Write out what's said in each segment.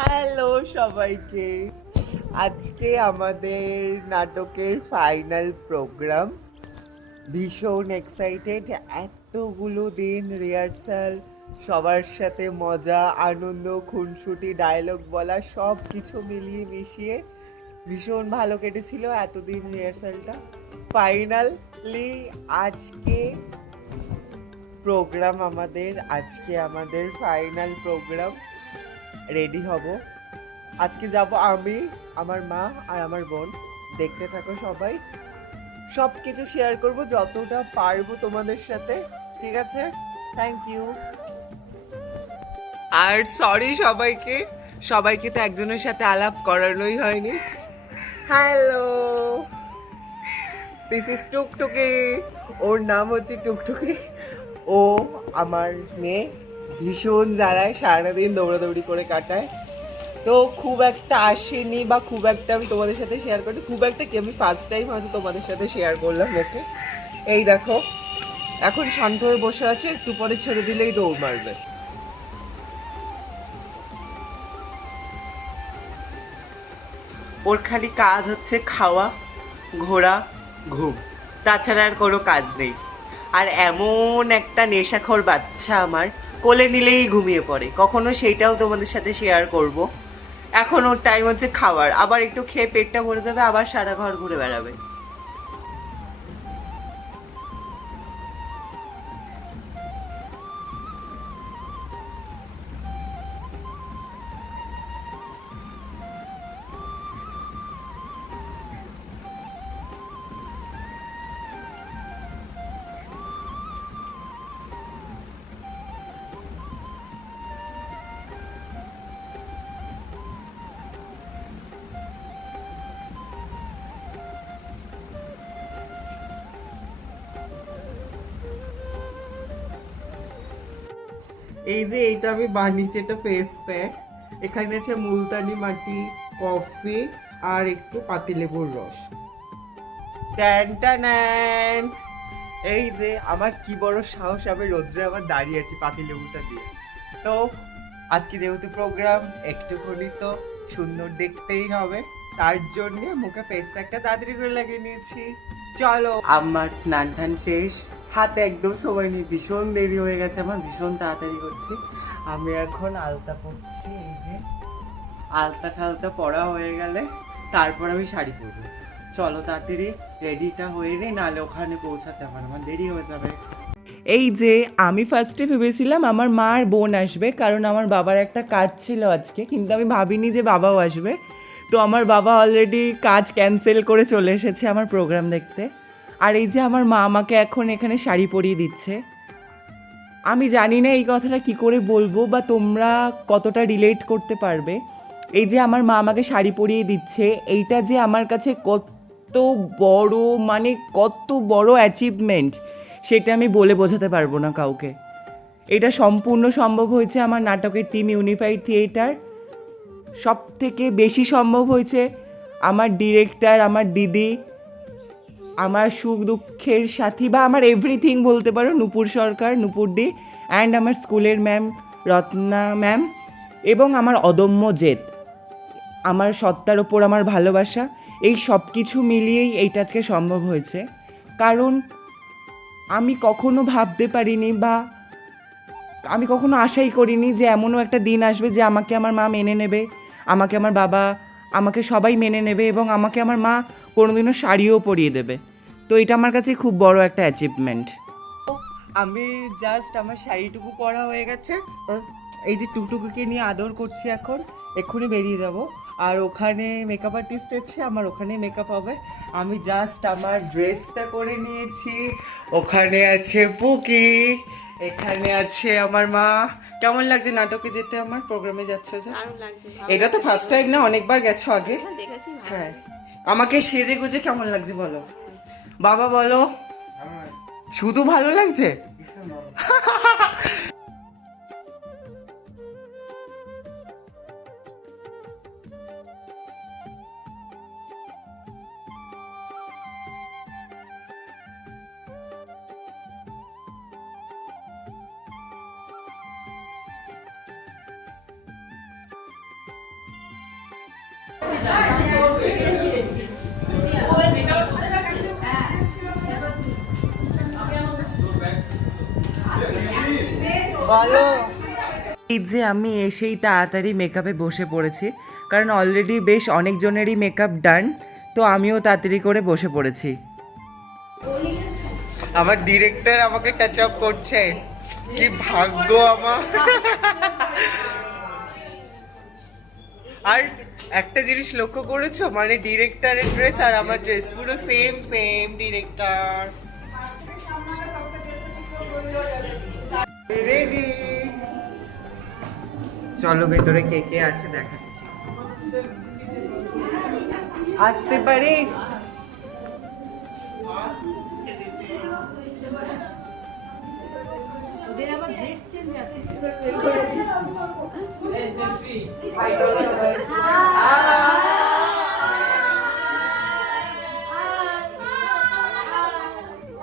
Hello সবাইকে। আজকে আমাদের নাটকের ফাইনাল প্রোগ্রাম। ভীষণ এক্সাইটেড। এতগুলো দিন রিহার্সাল, সবার সাথে মজা, আনন্দ, খুনসুটি, ডায়লগ বলা, সব কিছু মিলিয়ে মিশিয়ে ভীষণ ভালো কেটেছিল এতদিন রিহার্সালটা। ফাইনালি আজকে প্রোগ্রাম আমাদের, আজকে আমাদের ফাইনাল প্রোগ্রাম। রেডি হব। আজকে যাব আমি, আমার মা আর আমার বোন। দেখতে থাকো সবাই। সব কিছু শেয়ার করব যতটা পারবো তোমাদের সাথে, ঠিক আছে? Thank you. আর সরি সবাইকে, সবাইকে তো একজনের সাথে আলাপ করানোই হয়নি। হ্যালো, দিস ইজ টুকটুকি। ওর নাম হচ্ছে টুকটুকি। ও আমার মেয়ে, ভীষণ জ্বালায়, সারাদিন দৌড়াদৌড়ি করে কাটায়। তো খুব একটা আসেনি বা খুব একটা আমি তোমাদের সাথে শেয়ার করি, খুব একটা কি, আমি ফার্স্ট টাইম হয়তো তোমাদের সাথে শেয়ার করলাম ওকে। এই দেখো, এখন শান্ত হয়ে বসে আছে, একটু পরে ছেড়ে দিলেই দৌড় মারবে। ওর খালি কাজ হচ্ছে খাওয়া, ঘোরা, ঘুম, তাছাড়া আর কোনো কাজ নেই। আর এমন একটা নেশাখোর বাচ্চা আমার, কোলে নিলেই ঘুমিয়ে পড়ে। কখনো সেইটাও তোমাদের সাথে শেয়ার করব। এখন ওর টাইম হচ্ছে খাওয়ার, আবার একটু খেয়ে পেটটা ভরে যাবে, আবার সারা ঘর ঘুরে বেড়াবে। এই যে এইটা আমি বানিয়েছি, এটা ফেস প্যাক। এখানে আছে মুলতানি মাটি, কফি আর একটু পাতিলেবুর রস। Tan tan. এই যে আমার কি বড় সাহস, আমি রোদ্রে আবার দাঁড়িয়ে আছি পাতিলেবুটা দিয়ে। তো আজকে যেহেতু প্রোগ্রাম, একটুখানি তো সুন্দর দেখতেই হবে, তার জন্য মুখে ফেস প্যাকটা তাড়াতাড়ি করে লাগিয়ে নিয়েছি। চলো, আমার স্নান টান শেষ, হাতে একদম সময় নেই, ভীষণ দেরি হয়ে গেছে আমার, ভীষণ তাড়াতাড়ি করছি। আমি এখন আলতা পরছি। এই যে আলতা ঠালতা পরা হয়ে গেলে তারপর আমি শাড়ি পরবো। চলো তাড়াতাড়ি রেডিটা হয়ে নেই, নাহলে ওখানে পৌঁছাতে আমার দেরি হয়ে যাবে। এই যে আমি ফার্স্টে ভেবেছিলাম আমার মা আর বোন আসবে, কারণ আমার বাবার একটা কাজ ছিল আজকে, কিন্তু আমি ভাবিনি যে বাবাও আসবে। তো আমার বাবা অলরেডি কাজ ক্যান্সেল করে চলে এসেছে আমার প্রোগ্রাম দেখতে। আর এই যে আমার মা আমাকে এখন এখানে শাড়ি পরিয়ে দিচ্ছে। আমি জানি না এই কথাটা কি করে বলবো বা তোমরা কতটা রিলেট করতে পারবে। এই যে আমার মা আমাকে শাড়ি পরিয়ে দিচ্ছে, এইটা যে আমার কাছে কত বড়, মানে কত বড় অ্যাচিভমেন্ট, সেটা আমি বলে বোঝাতে পারবো না কাউকে। এটা সম্পূর্ণ সম্ভব হয়েছে আমার নাটকের টিম ইউনিফাইড থিয়েটার। সব থেকে বেশি সম্ভব হয়েছে আমার ডিরেক্টর, আমার দিদি, আমার সুখ দুঃখের সাথী বা আমার এভরিথিং বলতে পারো, নূপুর সরকার, নূপুর দি, অ্যান্ড আমার স্কুলের ম্যাম রত্না ম্যাম, এবং আমার অদম্য জেদ, আমার সত্তার ওপর আমার ভালোবাসা, এই সব কিছু মিলিয়েই এইটা আজকে সম্ভব হয়েছে। কারণ আমি কখনো ভাবতে পারিনি বা আমি কখনো আশাই করিনি যে এমনও একটা দিন আসবে যে আমাকে আমার মা মেনে নেবে, আমাকে আমার বাবা, আমাকে সবাই মেনে নেবে, এবং আমাকে আমার মা কোনোদিনও শাড়িও পরিয়ে দেবে। তো এটা আমার কাছে খুব বড় একটা অ্যাচিভমেন্ট। আমি জাস্ট আমার শাড়িটুকু পরা হয়ে গেছে, এই যে টুকটুকুকে নিয়ে আদর করছি, এখন এক্ষুনি বেরিয়ে যাব। আর ওখানে মেকআপ আর্টিস্ট আছে, আমার ওখানে মেকআপ হবে। আমি জাস্ট আমার ড্রেসটা করে নিয়েছি। ওখানে আছে পুকি, এখানে আছে আমার মা। কেমন লাগছে নাটকে যেতে, আমার প্রোগ্রামে যাচ্ছে যে? এটা তো ফার্স্ট টাইম না, অনেকবার গেছো আগে? হ্যাঁ। আমাকে সেজে গুজে কেমন লাগছে বলো? বাবা বলো। শুধু ভালো লাগছে? এই যে আমি এসেই তাড়াতাড়ি মেকআপে বসে পড়েছি, কারণ অলরেডি বেশ অনেকজনেরই মেকআপ ডান, তো আমিও তাড়াতাড়ি করে বসে পড়েছি। আমার ডিরেক্টর আমাকে টাচ আপ করছে, কি ভাগ্য আমার। আর একটা জিনিস লক্ষ্য করেছো, মানে ডিরেক্টরের ড্রেস আর আমার ড্রেস পুরো সেম সেম। ডিরেক্টর রেডি, চলো ভেতরে কে কে আছে দেখাচ্ছি। আসতে পারে?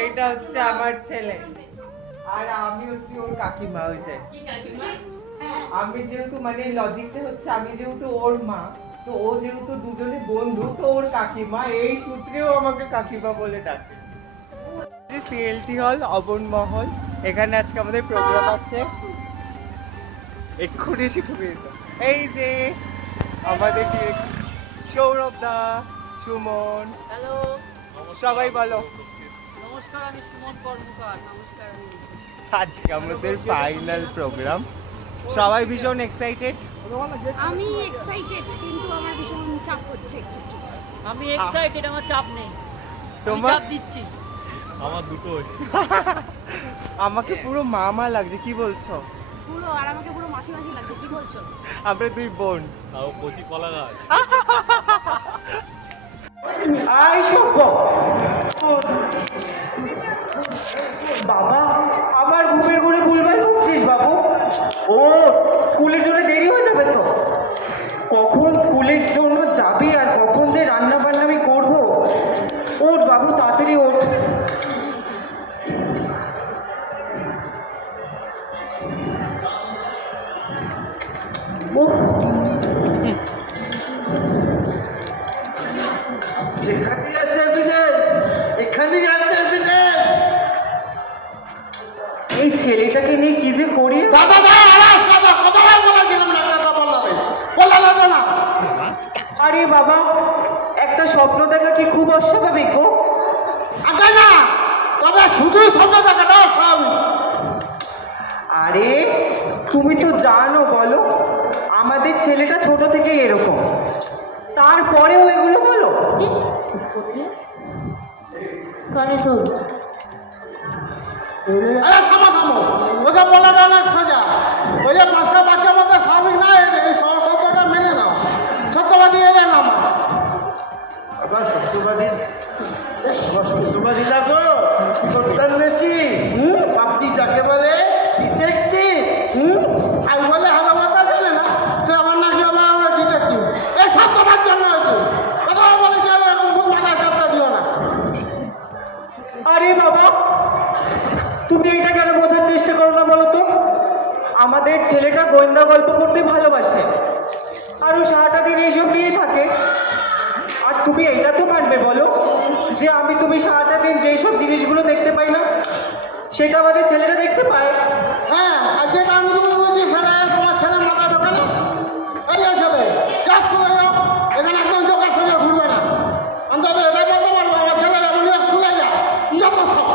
এইটা হচ্ছে আমার ছেলে, আর আমি হচ্ছি ওর কাকিমা। হয়েছে আমি যেহেতু, মানে লজিকটা হচ্ছে আমি যেহেতু ওর মা, তো ও যেহেতু দুজনে বন্ধু, তো ওর কাকিমা, এই সূত্রেও আমাকে কাকিমা বলে ডাকে। সিএলটি হল, অবন মহল, এখানে আজকে আমাদের প্রোগ্রাম আছে। এক্ষুনি এসে ঢুকে যেত। এই যে আমাদের সৌরভ দা, সুমন। হ্যালো, সবাই বলো নমস্কার, আমি সুমন কর্মকার। নমস্কার। আজকে আমাদের ফাইনাল প্রোগ্রাম, সবাই ভীষণ এক্সাইটেড। আমি এক্সাইটেড, কিন্তু আমার ভীষণ চাপ হচ্ছে একটু। আমি এক্সাইটেড, আমার চাপ নেই। তোমার চাপ দিচ্ছি। আমার দুটোই। আমাকে পুরো মামা লাগছে, কি বলছো? পুরো, আর আমাকে পুরো মাসি মাসি লাগছে, কি বলছো? আমরা দুই বোন। তাও কচি কলা গাছ। আই সব বাবা, আমার ঘুমের ঘুরে ভুলভাল বকছিস বাবু। ও স্কুলের জন্য দেরি হয়ে যাবে তো। কখন স্কুলের জন্য যাবি আর কখন যে রান্না বান্না আমি করবো। ওঠ বাবু, তাড়াতাড়ি ওঠ। এই ছেলেটাকে নিয়ে কি যে করি। আরে বাবা, একটা স্বপ্ন দেখা কি খুব অস্বাভাবিক গো? আচ্ছা না, তবে শুধু স্বপ্ন দেখাটা স্বাভাবিক। আরে তুমি তো জানো, বলো আমাদের ছেলেটা ছোট থেকে এরকম, তারপরেও এগুলো বলো। আরে থামো থামো, ওসব বলাটা অনেক সোজা। ওই যে 5টা বাচ্চার মধ্যে স্বাভাবিক না, এই সহজ সত্যটা মেনে নাও। সত্যবাদী এলেন আমার। আবার সত্যবাদী লাগো, সত্যান বেশি। আপনি যাকে বলে ডিটেকটিভ, আর বলে হালো কথা জানে না, সে আমার নাকি আমার ডিটেকটিভ। এই সত্যবাদ জন্য হয়েছে কথা বলেছে, এখন খুব মাথায় চাপটা দিও না। আরে বাবা, তুমি এটা কেন বোঝার চেষ্টা করো না বলো তো? আমাদের ছেলেটা গোয়েন্দা গল্প করতে ভালোবাসে, আর ও সারাটা দিন এইসব নিয়ে থাকে। আর তুমি এইটা তো মানবে বলো যে আমি তুমি সারাটা দিন যেই সব জিনিসগুলো দেখতে পাই না, সেটা আমাদের ছেলেটা দেখতে পায়। হ্যাঁ, আর যেটা আমি তুমি বলছি সেটা তোমার ছেলের মাথা ঢোকে না। এই যে ছেলে কাজ করে যাও, এখানে একদম চোখের সোজা ঘুরবে না। অন্তত এটাই বলতে পারবো আমার ছেলে এমনি স্কুলে যায় যত সব।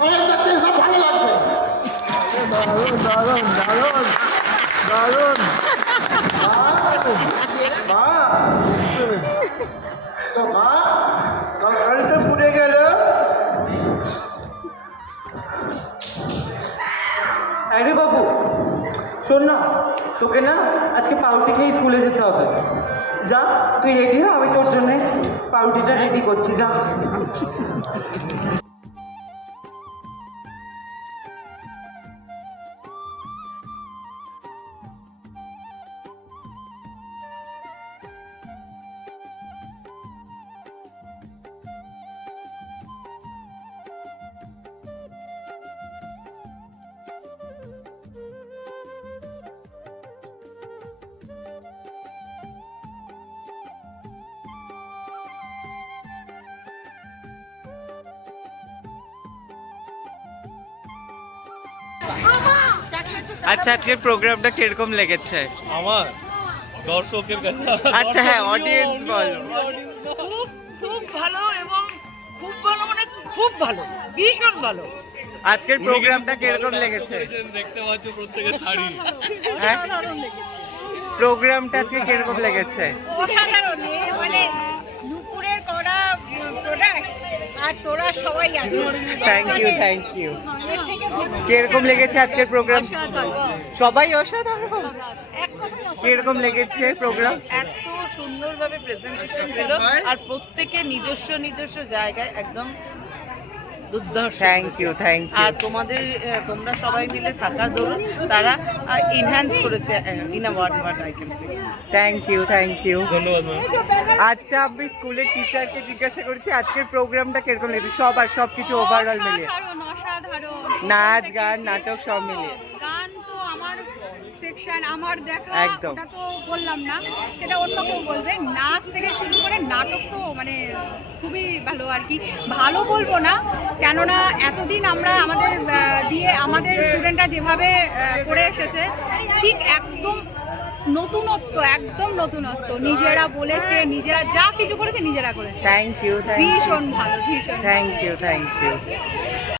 আমার দেখতে সব ভালো লাগছে। দারুণ দারুণ দারুণ দারুণ। তো মা তরকারিটা পুড়ে গেল। আরে বাবু শোন না, তোকে না আজকে পাউরুটি খেয়ে স্কুলে যেতে হবে। যা তুই রেডি হ, আমি তোর জন্য পাউরুটিটা রেডি করছি, যা। আচ্ছা আজকের প্রোগ্রামটা কিরকম লেগেছে? আমার দর্শকের কাছে আচ্ছা হ্যাঁ অডিয়েন্স বলো। খুব ভালো এবং খুব ভালো মানে খুব ভালো, ভীষণ ভালো। আজকের প্রোগ্রামটা কিরকম লেগেছে? দেখতে পাচ্ছ প্রত্যেকের শাড়ি। হ্যাঁ প্রোগ্রামটা আজকে কিরকম লেগেছে? অসাধারণ, মানে নুপুরের করা প্রোডাক্ট আর তোরা সবাই আছে। থ্যাংক ইউ কিরকম লেগেছে আজকের প্রোগ্রাম? সবাই অসাধারণ। কিরকম লেগেছে প্রোগ্রাম? এত সুন্দরভাবে প্রেজেন্টেশন ছিল আর প্রত্যেকে নিজস্ব নিজস্ব জায়গায় একদম দুর্ধর্ষ। থ্যাংক ইউ আর তোমাদের তোমরা সবাই মিলে থাকার দরুন তারা এনহ্যান্স করেছে in a word I can say. Thank you ধন্যবাদ ম্যাম। আচ্ছা আমি স্কুলের টিচারকে জিজ্ঞাসা করছি আজকের প্রোগ্রামটা কিরকম লেগেছে সবকিছু ওভারঅল মিলিয়ে? অসাধারণ, নাচ গান নাটক সব মিলিয়ে? গান তো আমার সেকশন, আমার দেখা, একদম। ওটা তো বললাম না, সেটা অন্য কেউ বলবে। নাচ থেকে শুরু করে নাটক তো মানে খুবই ভালো আর কি। ভালো বলবো না, কেননা এতদিন আমরা আমাদের দিয়ে আমাদের স্টুডেন্টরা যেভাবে করে এসেছে ঠিক একদম নতুনত্ব নিজেরা বলেছে, নিজেরা যা কিছু করেছে নিজেরা করেছে। থ্যাংক ইউ ভীষণ ভালো, ভীষণ থ্যাংক ইউ